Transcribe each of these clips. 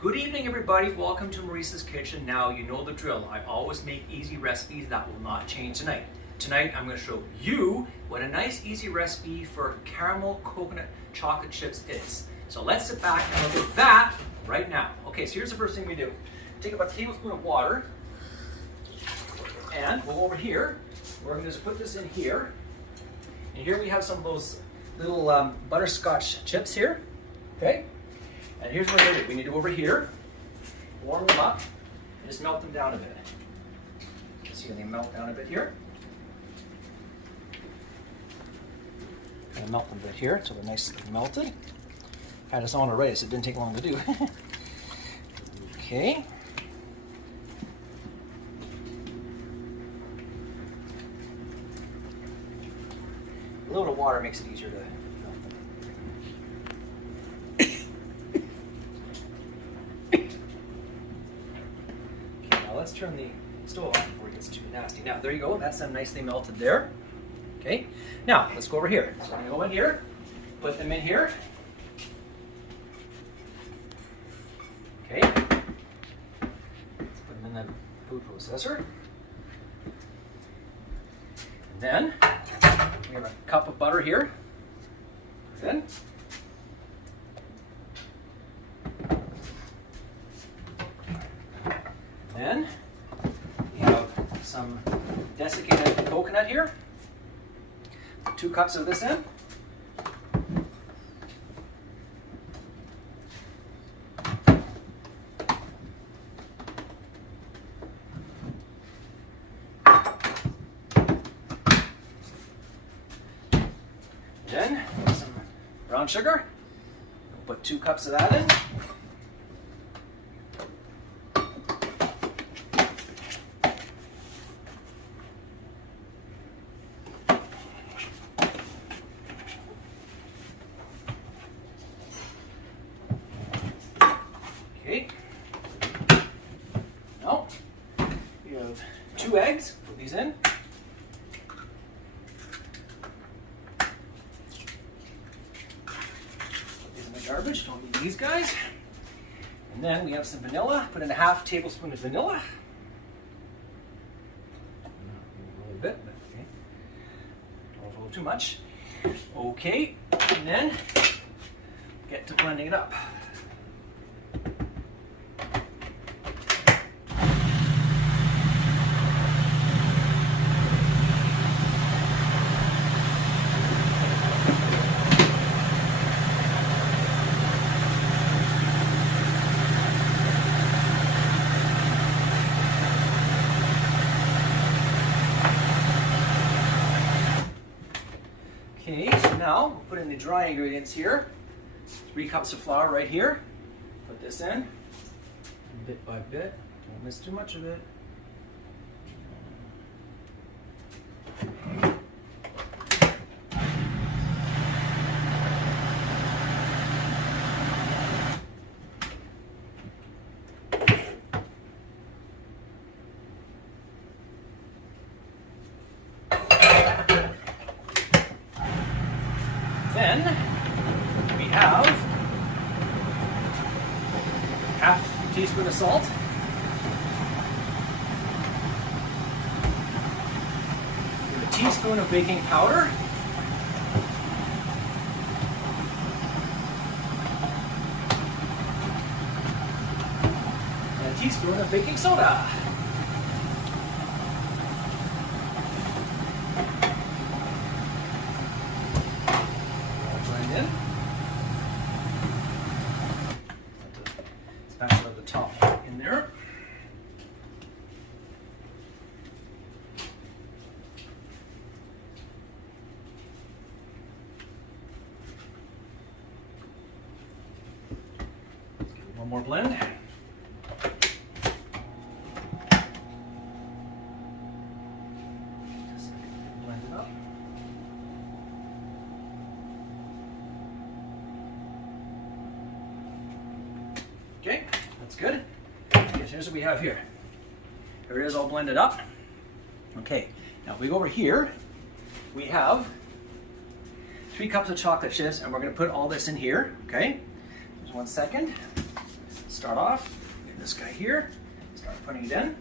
Good evening, everybody. Welcome to Maurice's Kitchen. Now, you know the drill. I always make easy recipes that will not change tonight. Tonight, I'm going to show you what a nice, easy recipe for caramel coconut chocolate chips is. So let's sit back and look at that right now. Okay, so here's the first thing we do. Take about a tablespoon of water, and we'll go over here. We're going to just put this in here. And here we have some of those little butterscotch chips here. Okay? And here's what we do. We need to go over here, warm them up, and just melt them down a bit. See how they melt down a bit here? And melt them a bit here until they're nicely melted. I had this on already, so it didn't take long to do. Okay. A little water makes it easier to melt them. Let's turn the stove off before it gets too nasty. Now, there you go. That's them nicely melted there. Okay. Now, let's go over here. So I'm going to go in here, put them in here. Okay. Let's put them in the food processor. And then, we have a cup of butter here. Then, then we have some desiccated coconut here. 2 cups of this in. Then some brown sugar. We'll put 2 cups of that in. Okay. Now we have 2 eggs. Put these in. Put these in the garbage. Don't need these guys. And then we have some vanilla. Put in a half tablespoon of vanilla. A little bit, but okay. Don't a little too much. Okay. And then get to blending it up. Okay, so now we'll put in the dry ingredients here. 3 cups of flour right here. Put this in, bit by bit. Don't miss too much of it. Then we have half teaspoon of salt, a teaspoon of baking powder, and a teaspoon of baking soda. In. Spatula at the top in there. Let's give it one more blend. Just blend it up. Okay, that's good. Okay, so here's what we have here. Here it is all blended up. Okay, now if we go over here, we have 3 cups of chocolate chips, and we're going to put all this in here. Okay, just 1 second. Start start off, get this guy here, start putting it in.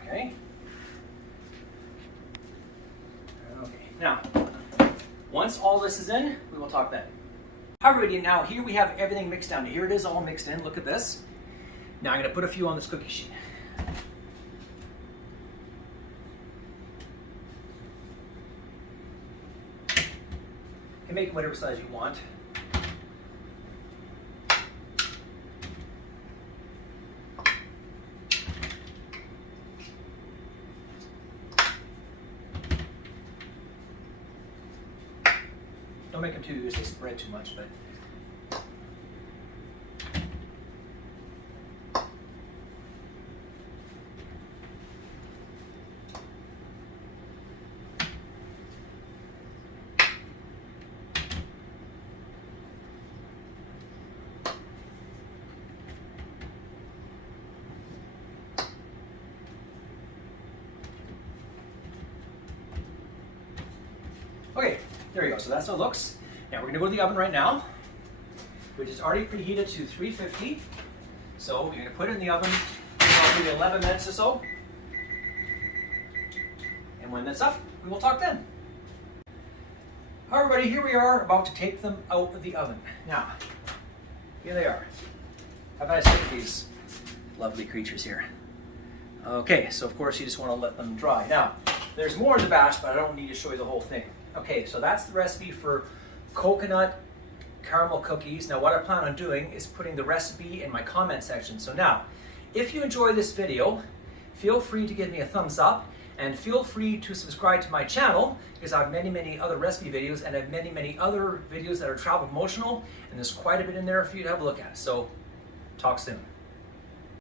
Okay. Okay, now, once all this is in, we will talk then. All right, everybody, now here we have everything mixed down. Here it is all mixed in, look at this. Now I'm gonna put a few on this cookie sheet. You can make whatever size you want. Don't make them too loose, they spread too much, but. Okay, there you go. So that's how it looks. Now we're going to go to the oven right now, which is already preheated to 350. So we're going to put it in the oven for about maybe 11 minutes or so. And when that's up, we will talk then. All right, everybody, here we are about to take them out of the oven. Now, here they are. Have a nice look at these lovely creatures here. Okay, so of course you just want to let them dry. Now, there's more in the batch, but I don't need to show you the whole thing. Okay, so that's the recipe for coconut caramel cookies. Now what I plan on doing is putting the recipe in my comment section. So now, if you enjoy this video, feel free to give me a thumbs up and feel free to subscribe to my channel because I have many other recipe videos and I have many other videos that are travel promotional, and there's quite a bit in there for you to have a look at. So, talk soon.